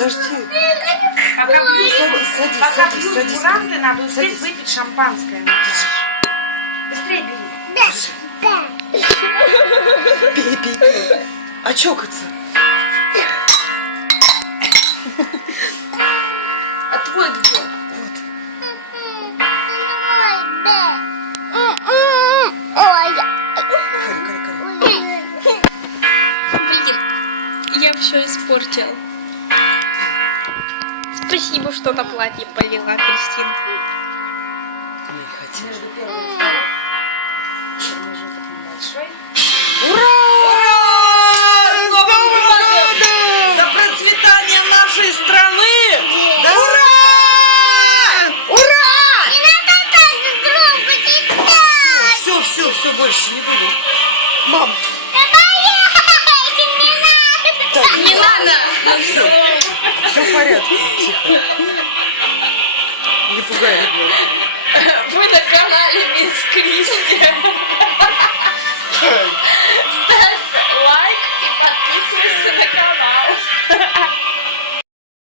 Подожди. Пока бьют куранты, надо успеть выпить шампанское. Быстрее бери. Пей. А чокаться? А твой где? Вот. Блин, я все испортил. Спасибо, что на платье полила, Кристина. Не хотел. Между первым и вторым промежуток небольшой. Ура! С Новым годом! За процветание нашей страны! Да? Ура! Все, больше не буду. Мам! Так, Не надо! все в порядке. Тихо. Не пугай. Вы на канале Мисс Кристи.